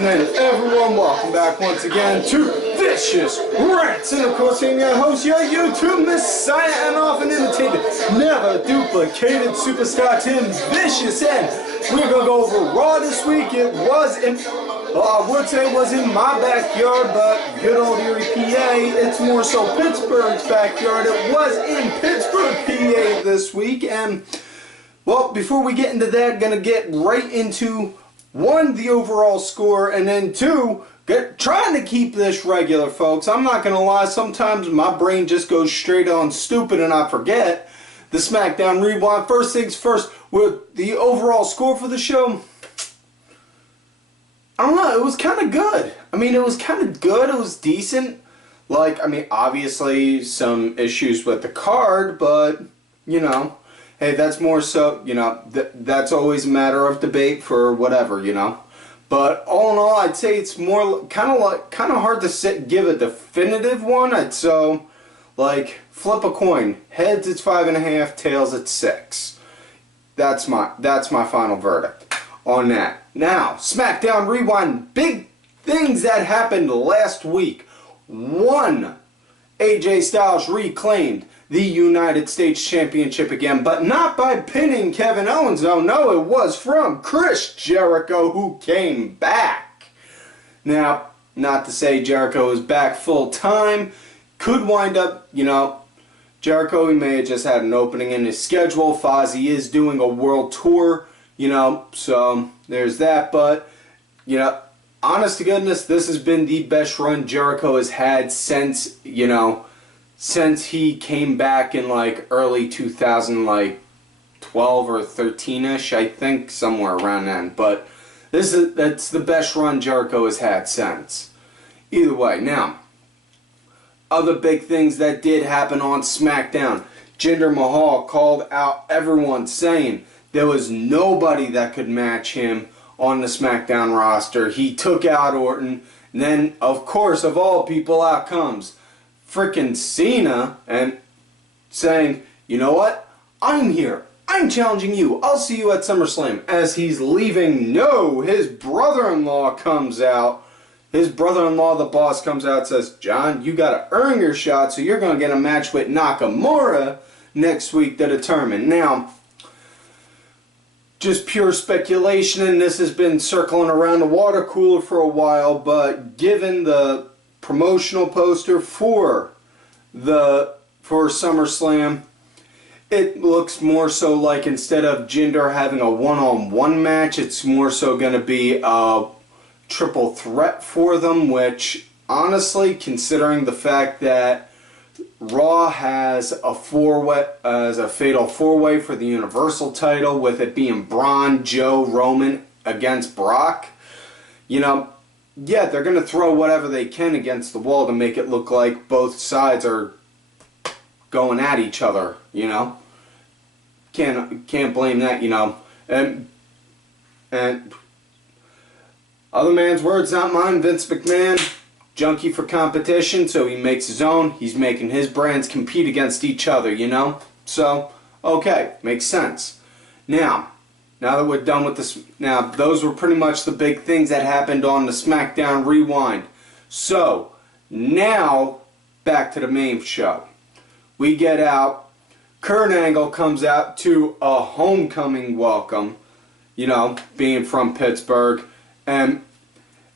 evening, everyone. Welcome back once again to Vicious Rants. And of course, I'm your host, your YouTube Messiah, and often imitated, never duplicated superstar Tim Vicious. And we're going to go over Raw this week. It was in, I would say it was in my backyard, but good old Erie, PA. It's more so Pittsburgh's backyard. It was in Pittsburgh, PA this week. And, well, before we get into that, going to get right into one, the overall score, and then two, trying to keep this regular, folks. I'm not going to lie, sometimes my brain just goes straight on stupid and I forget. The SmackDown Rewind. First things first, with the overall score for the show, I don't know, it was kind of good. I mean, it was kind of good, it was decent. Like, I mean, obviously some issues with the card, but, you know, hey, that's more so, you know, that's always a matter of debate for whatever, you know. But all in all, I'd say it's more kind of hard to give a definitive one. So, like, flip a coin. Heads, it's 5.5. Tails, it's 6. That's my final verdict on that. Now, SmackDown Rewind. Big things that happened last week. 1, AJ Styles reclaimed the United States Championship again, but not by pinning Kevin Owens. Oh no, it was from Chris Jericho, who came back. Now, not to say Jericho is back full time. Could wind up, you know, Jericho, he may have just had an opening in his schedule. Fozzy is doing a world tour, you know, so there's that. But, you know, honest to goodness, this has been the best run Jericho has had since, you know, since he came back in like early 2000, like 12 or 13ish, I think, somewhere around then. But that's the best run Jericho has had since. Either way, now, other big things that did happen on SmackDown. Jinder Mahal called out everyone, saying there was nobody that could match him on the SmackDown roster. He took out Orton, and then, of course, of all people, out comes frickin' Cena, and saying, you know what, I'm here, I'm challenging you, I'll see you at SummerSlam. As he's leaving, no, his brother-in-law comes out, his brother-in-law, the boss, comes out and says, John, you gotta earn your shot, so you're gonna get a match with Nakamura next week to determine. Now, just pure speculation, and this has been circling around the water cooler for a while, but given the promotional poster for SummerSlam, it looks more so like instead of Jinder having a one-on-one match, it's more so going to be a triple threat for them, which honestly, considering the fact that Raw has a fatal four-way for the Universal title, with it being Braun, Joe, Roman against Brock, you know, yeah, they're going to throw whatever they can against the wall to make it look like both sides are going at each other, you know. Can't blame that, you know. And other man's words, not mine. Vince McMahon, junkie for competition, so he makes his own. He's making his brands compete against each other, you know. So, okay, makes sense. Now that we're done with this, now those were pretty much the big things that happened on the SmackDown Rewind. So, now, back to the main show. We get out, Kurt Angle comes out to a homecoming welcome, you know, being from Pittsburgh. And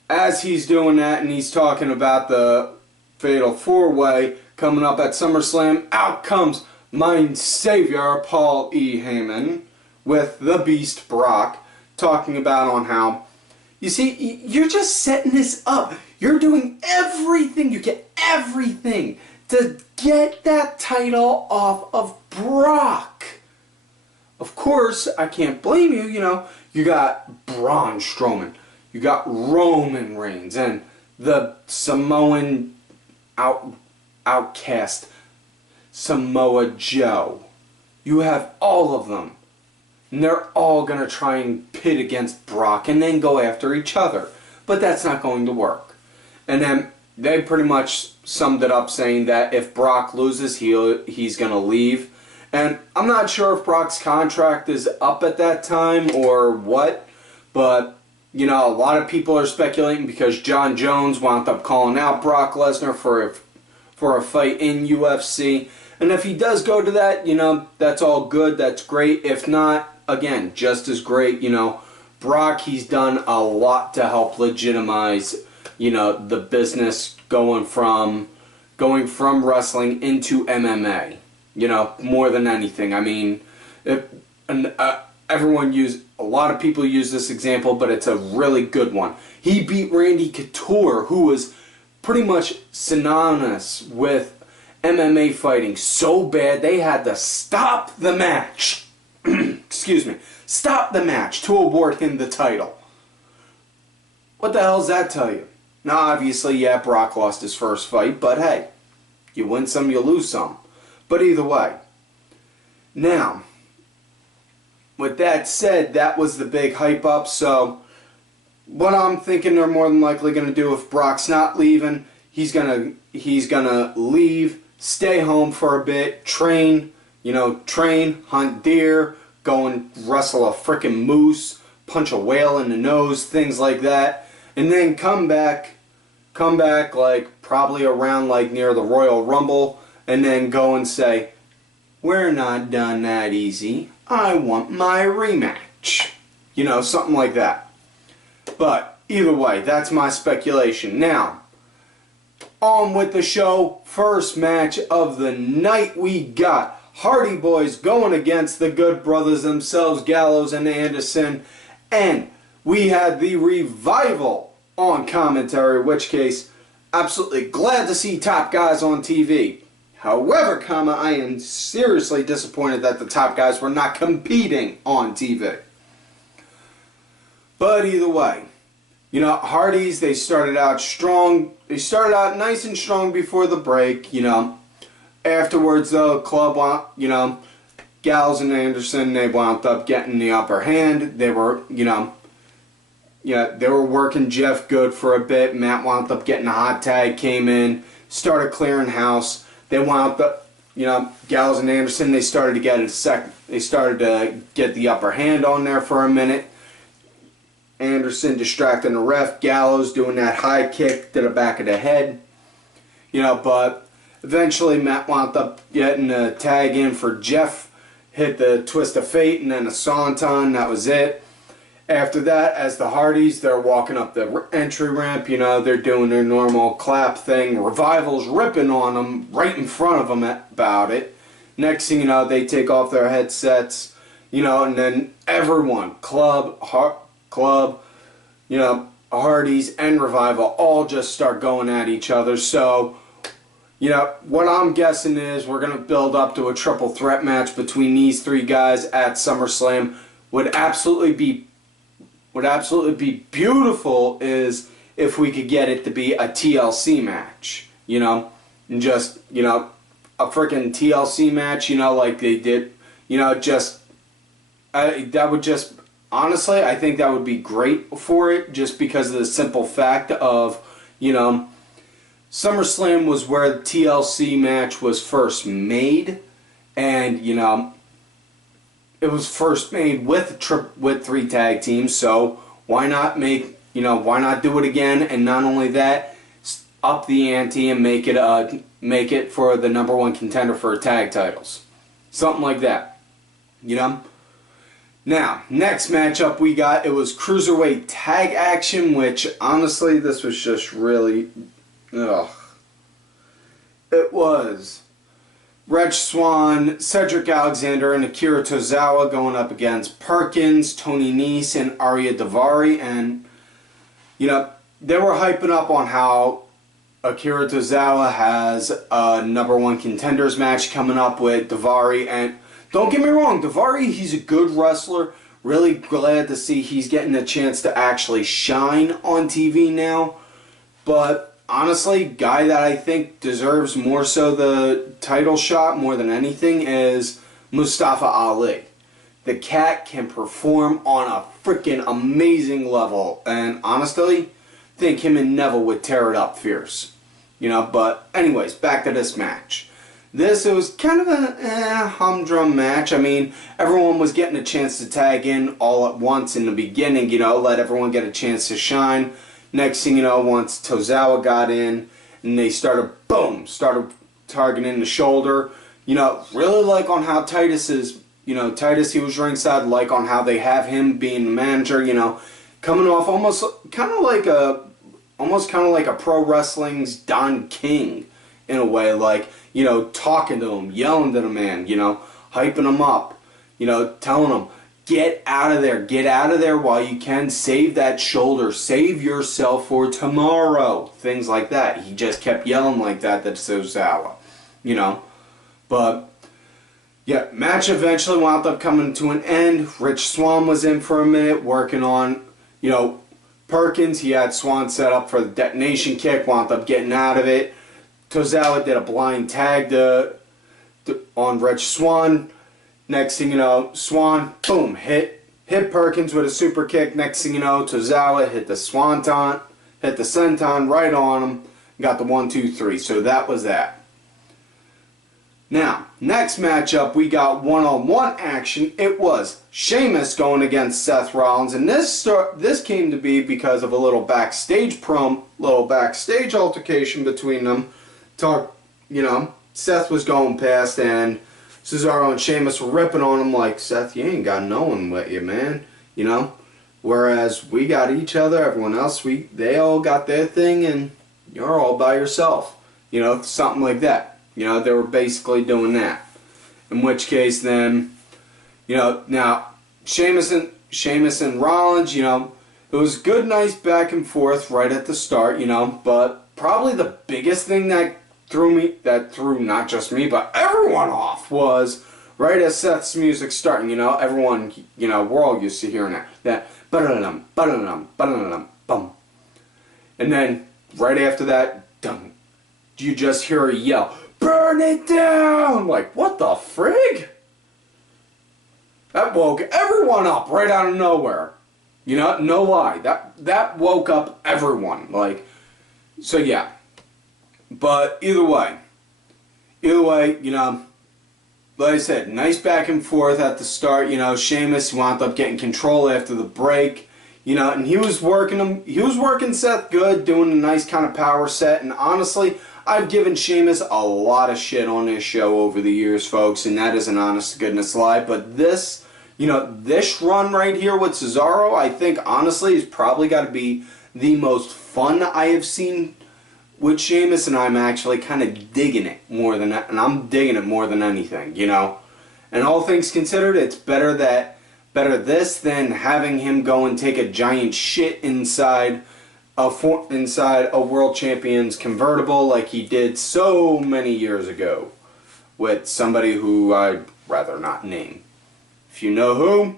as he's doing that and he's talking about the Fatal 4-Way coming up at SummerSlam, out comes my savior, Paul E. Heyman, with the Beast Brock, talking about on how, you see, you're just setting this up. You're doing everything, you get everything to get that title off of Brock. Of course, I can't blame you, you know, you got Braun Strowman, you got Roman Reigns, and the Samoan outcast Samoa Joe. You have all of them. And they're all going to try and pit against Brock and then go after each other. But that's not going to work. And then they pretty much summed it up saying that if Brock loses, he's going to leave. And I'm not sure if Brock's contract is up at that time or what. But you know, a lot of people are speculating because John Jones wound up calling out Brock Lesnar for a fight in UFC. And if he does go to that, you know, that's all good. That's great. If not, again, just as great. You know, Brock, he's done a lot to help legitimize, you know, the business going from wrestling into MMA. You know, more than anything. I mean, a lot of people use this example, but it's a really good one. He beat Randy Couture, who was pretty much synonymous with MMA fighting so bad they had to stop the match. Excuse me. Stop the match to award him the title. What the hell does that tell you? Now, obviously, yeah, Brock lost his first fight, but hey, you win some, you lose some. But either way. Now, with that said, that was the big hype up. So, what I'm thinking they're more than likely going to do if Brock's not leaving, he's gonna leave, stay home for a bit, train, hunt deer, go and wrestle a frickin' moose, punch a whale in the nose, things like that, and then come back like probably around like near the Royal Rumble, and then go and say, we're not done that easy. I want my rematch. You know, something like that. But either way, that's my speculation. Now, on with the show. First match of the night, we got Hardy Boys going against the Good Brothers themselves, Gallows and Anderson. And we had the Revival on commentary, which case, absolutely glad to see top guys on TV. However, I am seriously disappointed that the top guys were not competing on TV. But either way, you know, Hardys, they started out strong. They started out nice and strong before the break, you know. Afterwards, though, Gallows and Anderson, they wound up getting the upper hand. They were, they were working Jeff good for a bit. Matt wound up getting a hot tag, came in, started clearing house. They wound up, Gallows and Anderson, they started to get the upper hand on there for a minute. Anderson distracting the ref, Gallows doing that high kick to the back of the head. But eventually Matt wound up getting a tag in for Jeff, hit the twist of fate and then a swanton, that was it. After that, as the Hardys, they're walking up the entry ramp, they're doing their normal clap thing. Revival's ripping on them right in front of them about it. Next thing you know, they take off their headsets, and then everyone, Hardys and Revival all just start going at each other. So, what I'm guessing is we're going to build up to a triple threat match between these three guys at SummerSlam. Would absolutely be beautiful is if we could get it to be a TLC match, and just, a freaking TLC match, like they did, that would just, honestly, I think that would be great for it, just because of the simple fact of, SummerSlam was where the TLC match was first made, and, it was first made with three tag teams, so why not why not do it again? And not only that, up the ante and make it for the #1 contender for tag titles, something like that, Now, next matchup we got, it was Cruiserweight Tag Action, which honestly, this was just really, ugh. It was Swann, Cedric Alexander, and Akira Tozawa going up against Perkins, Tony Nese, and Ariya Darvari. And, they were hyping up on how Akira Tozawa has a #1 contenders match coming up with Darvari. And don't get me wrong, Darvari, he's a good wrestler. Really glad to see he's getting a chance to actually shine on TV now. But honestly, guy that I think deserves more so the title shot more than anything is Mustafa Ali. The cat can perform on a freaking amazing level, and honestly, think him and Neville would tear it up fierce. But anyways, back to this match. This, it was kind of a humdrum match. I mean, everyone was getting a chance to tag in all at once in the beginning, you know, let everyone get a chance to shine. Next thing you know, once Tozawa got in, and they started, boom, started targeting the shoulder. You know, really like on how Titus is, you know, Titus, he was ringside, like on how they have him being the manager, you know, coming off almost kind of like a pro wrestling's Don King in a way, like, you know, talking to him, yelling to the man, you know, hyping him up, you know, telling him, get out of there while you can, save that shoulder, save yourself for tomorrow, things like that. He just kept yelling like that to Tozawa, you know, but yeah, match eventually wound up coming to an end. Rich Swann was in for a minute, working on, you know, Perkins. He had Swann set up for the detonation kick, wound up getting out of it. Tozawa did a blind tag on Rich Swann. Next thing you know, Swann, boom, hit Perkins with a super kick. Next thing you know, Tozawa hit the Swanton, hit the senton right on him. Got the 1, 2, 3. So that was that. Now, next matchup, we got one-on-one action. It was Sheamus going against Seth Rollins, and this came to be because of a little backstage altercation between them. You know, Seth was going past, and Cesaro and Sheamus were ripping on him like, Seth, you ain't got no one with you, man. You know, whereas we got each other, everyone else, they all got their thing, and you're all by yourself. You know, something like that. You know, they were basically doing that. In which case, then, you know, now Sheamus and Rollins, you know, it was good, nice back and forth right at the start, you know, but probably the biggest thing that threw not just me, but everyone off was right as Seth's music starting, you know, everyone, you know, we're all used to hearing that ba-da-dum, ba-da-dum, ba-da-dum, bum. And then, right after that, dum, you just hear a yell, burn it down! Like, what the frig? That woke everyone up right out of nowhere. You know, no lie. That woke up everyone. Like, so yeah. But either way, you know, like I said, nice back and forth at the start. You know, Sheamus wound up getting control after the break. You know, and he was working Seth good, doing a nice kind of power set. And honestly, I've given Sheamus a lot of shit on this show over the years, folks, and that is an honest to goodness lie. But this, you know, this run right here with Cesaro, I think, honestly, has probably got to be the most fun I have seen with Sheamus, and I'm actually kind of digging it more than that, and I'm digging it more than anything, you know. And all things considered, it's better this than having him go and take a giant shit inside a world champion's convertible like he did so many years ago with somebody who I'd rather not name. If you know who,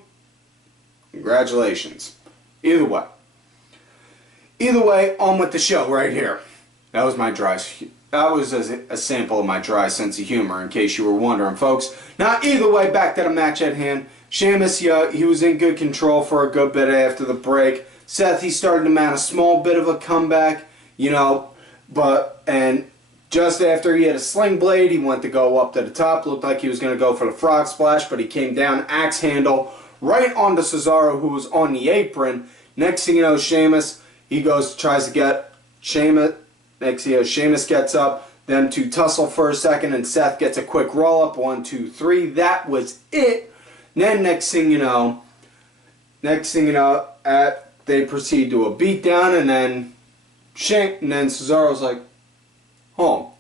congratulations. Either way, on with the show right here. That was a sample of my dry sense of humor, in case you were wondering, folks. Now, either way, back to the match at hand. Sheamus, yeah, he was in good control for a good bit after the break. Seth, he started to mount a small bit of a comeback, you know, and just after he had a sling blade, he went to go up to the top. Looked like he was going to go for the frog splash, but he came down, axe handle, right onto Cesaro, who was on the apron. Next thing you know, Sheamus, he tries to get Sheamus. Next thing you know, Sheamus gets up, them two tussle for a second, and Seth gets a quick roll up, 1, 2, 3. That was it. Then next thing you know, they proceed to a beatdown, and then Cesaro's like, home.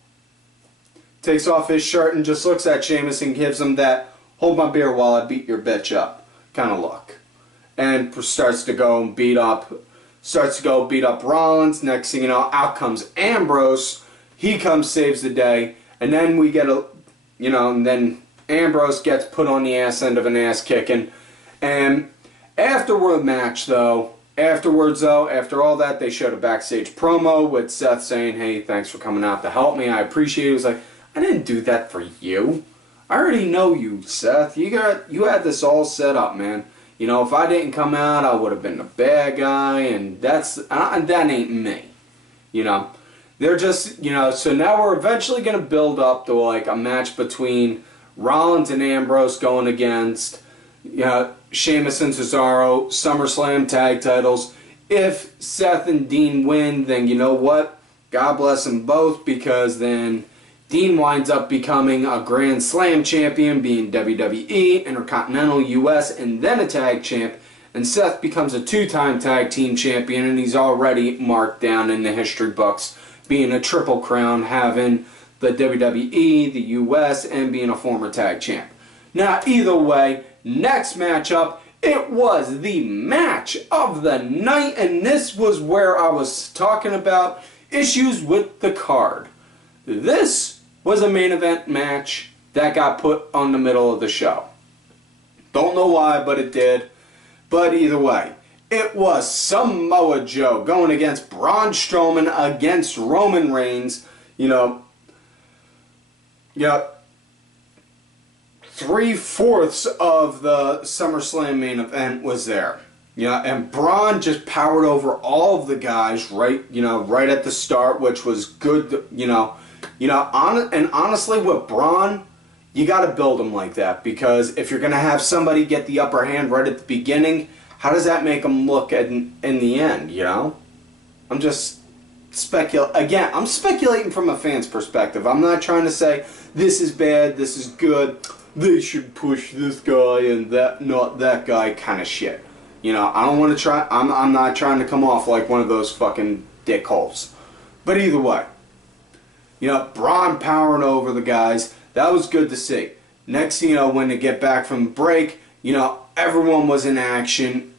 Takes off his shirt and just looks at Sheamus and gives him that hold my beer while I beat your bitch up kind of look. And starts to go beat up Rollins. Next thing you know, out comes Ambrose. He comes, saves the day, and then we get and then Ambrose gets put on the ass end of an ass kicking. And after the match afterwards, after all that, they showed a backstage promo with Seth saying, hey, thanks for coming out to help me. I appreciate it. He was like, I didn't do that for you. I already know you, Seth. You had this all set up, man. You know, if I didn't come out, I would have been the bad guy, and that ain't me. You know. they're just, you know, so now we're eventually going to build up to like a match between Rollins and Ambrose going against, you know, Sheamus and Cesaro, SummerSlam tag titles. If Seth and Dean win, then you know what? God bless them both, because then Dean winds up becoming a Grand Slam champion, being WWE, Intercontinental, US, and then a tag champ. And Seth becomes a 2-time tag team champion, and he's already marked down in the history books, being a triple crown, having the WWE, the US, and being a former tag champ. Now, either way, next matchup, it was the match of the night, and this was where I was talking about issues with the card. This was a main event match that got put on the middle of the show. Don't know why, but it did. But either way, it was Samoa Joe going against Braun Strowman against Roman Reigns. You know, 3/4 of the SummerSlam main event was there. Yeah, and Braun just powered over all of the guys right at the start, which was good. And honestly, with Braun, you got to build him like that, because if you're going to have somebody get the upper hand right at the beginning, how does that make them look in the end? You know, I'm just again. I'm speculating from a fan's perspective. I'm not trying to say this is bad, this is good. They should push this guy and that, not that guy kind of shit. You know, I don't want to try. I'm not trying to come off like one of those fucking dickholes. But either way, you know, Braun powering over the guys. That was good to see. Next thing you know, when they get back from break, you know, everyone was in action.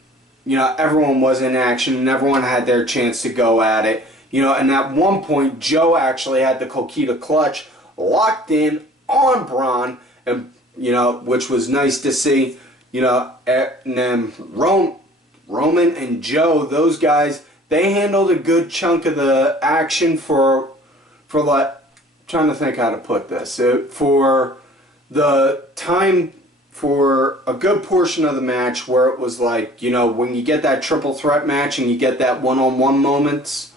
You know, everyone was in action, and everyone had their chance to go at it. You know, and at one point, Joe actually had the Coquina clutch locked in on Braun, and you know, which was nice to see. You know, and then Roman and Joe, those guys, they handled a good chunk of the action for like, trying to think how to put this, for the time, for a good portion of the match where it was like, you know, when you get that triple threat match and you get that one-on-one moments,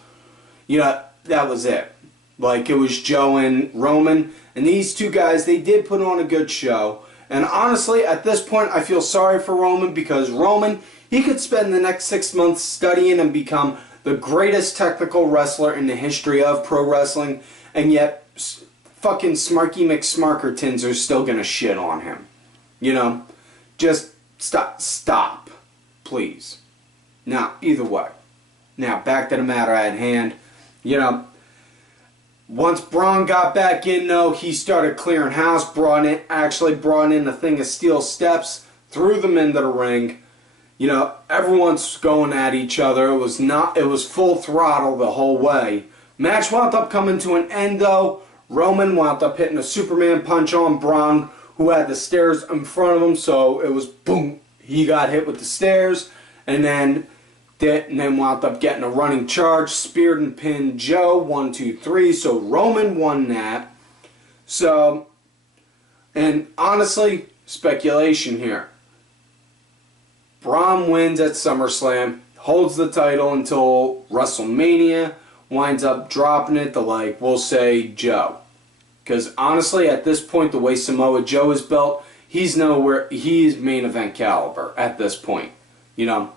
you know, that was it. Like, it was Joe and Roman, and these two guys, they did put on a good show. And honestly, at this point, I feel sorry for Roman, because Roman, he could spend the next 6 months studying and become the greatest technical wrestler in the history of pro wrestling, and yet fucking Smarky McSmarkertons are still gonna shit on him. You know? Just stop. Please. Now, either way. Now, back to the matter at hand. You know, once Braun got back in, though, he started clearing house, brought in a thing of steel steps, threw them into the ring. You know, everyone's going at each other. It was full throttle the whole way. Match wound up coming to an end, though. Roman wound up hitting a Superman punch on Braun, who had the stairs in front of him, so it was boom. He got hit with the stairs, and then wound up getting a running charge, speared and pinned Joe, 1, 2, 3. So Roman won that. So, and honestly, speculation here. Braun wins at SummerSlam, holds the title until WrestleMania, winds up dropping it to, like, we'll say Joe. Because honestly, at this point, the way Samoa Joe is built, he's main event caliber at this point. You know?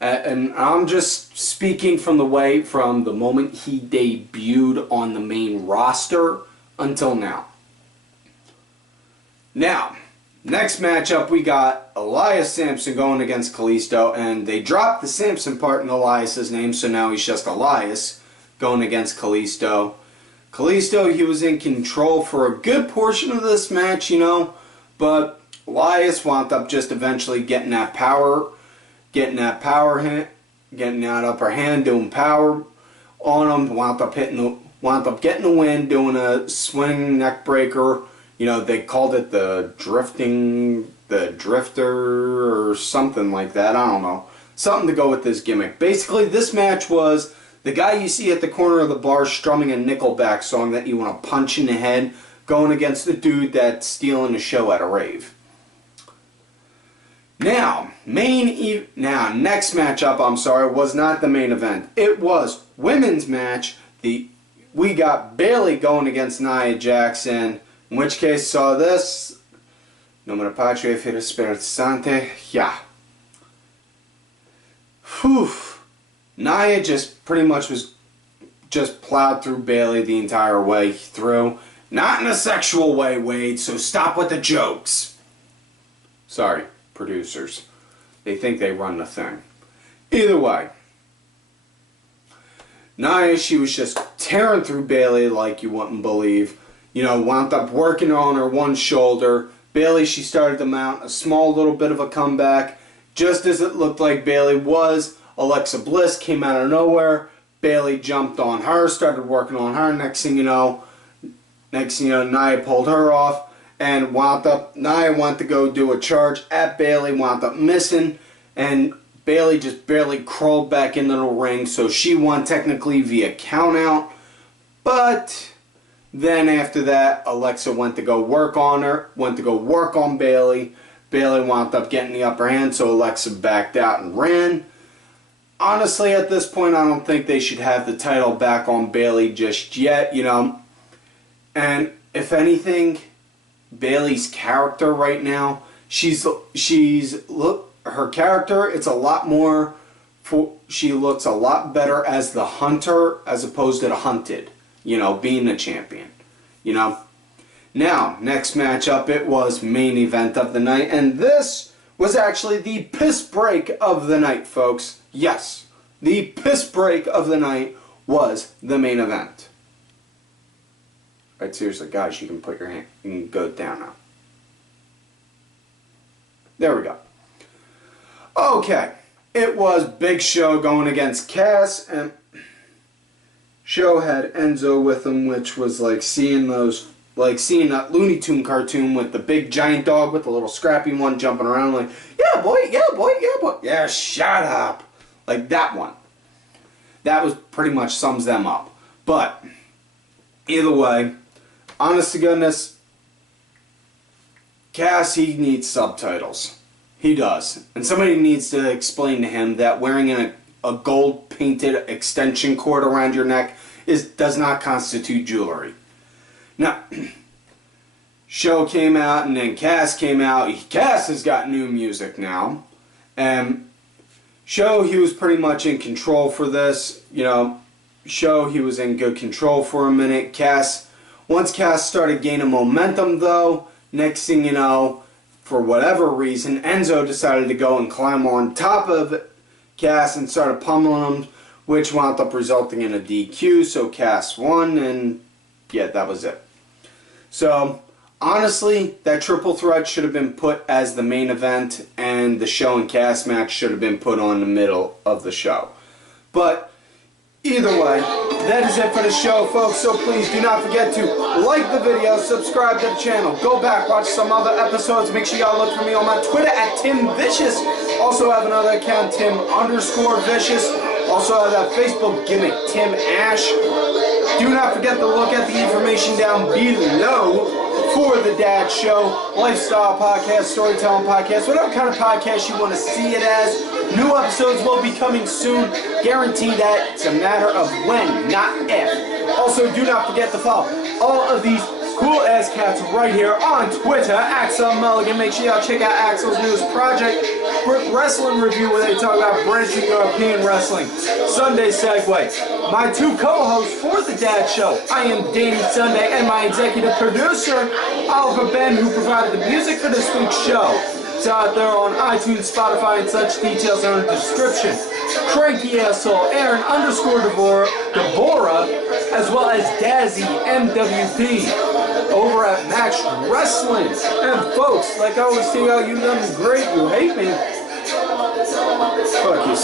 And I'm just speaking from the moment he debuted on the main roster until now. Now, next matchup we got Elias Samson going against Kalisto, and they dropped the Samson part in Elias's name, so now he's just Elias going against Kalisto. Kalisto, he was in control for a good portion of this match, you know, but Elias wound up just eventually getting that upper hand, doing power on him, wound up getting the win, doing a swing neck breaker. You know, they called it the drifter or something like that. I don't know. Something to go with this gimmick. Basically, this match was the guy you see at the corner of the bar strumming a Nickelback song that you want to punch in the head, going against the dude that's stealing the show at a rave. Now, next matchup, was not the main event. It was women's match. we got Bayley going against Nia Jax, in which case saw this. Nomine Patri, Filii, Spiritus Sancti. Yeah. Whew. Nia just pretty much was just plowed through Bayley the entire way through. Not in a sexual way, Wade, so stop with the jokes. Sorry, producers. They think they run the thing. Either way. Nia, she was just tearing through Bayley like you wouldn't believe. You know, wound up working on her one shoulder. Bayley, she started to mount a small little bit of a comeback. Just as it looked like Bayley was, Alexa Bliss came out of nowhere. Bayley jumped on her, started working on her. Next thing you know, Nia pulled her off and Nia wanted to go do a charge at Bayley, wound up missing, and Bayley just barely crawled back into the ring, so she won technically via countout. But then after that, Alexa went to go work on her, went to go work on Bayley. Bayley wound up getting the upper hand, so Alexa backed out and ran. Honestly, at this point, I don't think they should have the title back on Bayley just yet, you know. And if anything, Bayley's character right now, her character, it's a lot more, she looks a lot better as the hunter as opposed to the hunted, you know, being the champion, you know. Now, next matchup, it was main event of the night, and this was actually the piss break of the night, folks. Yes, the piss break of the night was the main event. Alright, seriously, guys, you can put your hand, you can go down now. There we go. Okay, it was Big Show going against Cass, and Show had Enzo with him, which was like seeing that Looney Tune cartoon with the big giant dog with the little scrappy one jumping around like, yeah boy, yeah boy, yeah boy, yeah, shut up. Like that one. That was pretty much sums them up. But either way, honest to goodness, Cass, he needs subtitles. He does. And somebody needs to explain to him that wearing a gold painted extension cord around your neck does not constitute jewelry. Now, Show came out and then Cass came out. Cass has got new music now. And Show, he was pretty much in control for this. You know, Show, he was in good control for a minute. Once Cass started gaining momentum though, next thing you know, for whatever reason, Enzo decided to go and climb on top of Cass and started pummeling him, which wound up resulting in a DQ, so Cass won, and yeah, that was it. So, honestly, that triple threat should have been put as the main event, and the Show and Cass match should have been put on the middle of the show. But either way, that is it for the show, folks, so please do not forget to like the video, subscribe to the channel, go back, watch some other episodes, make sure y'all look for me on my Twitter at TimVicious, also have another account, Tim_Vicious, also have that Facebook gimmick, Tim Ash. Do not forget to look at the information down below for the Dad Show, lifestyle podcast, storytelling podcast, whatever kind of podcast you want to see it as. New episodes will be coming soon. Guarantee that. It's a matter of when, not if. Also, do not forget to follow all of these cool-ass cats right here on Twitter, Axel Mulligan. Make sure y'all check out Axel's newest project, Wrestling Review, where they talk about branching European wrestling. Sunday Segue. My two co-hosts for the Dad Show, I am Danny Sunday, and my executive producer, Oliver Ben, who provided the music for this week's show. It's out there on iTunes, Spotify, and such. Details are in the description. Cranky Asshole, Aaron_Deborah, as well as Dazzy MWP over at Match Wrestling. And folks, like I always say, y'all, you done great, you hate me. Fuck you.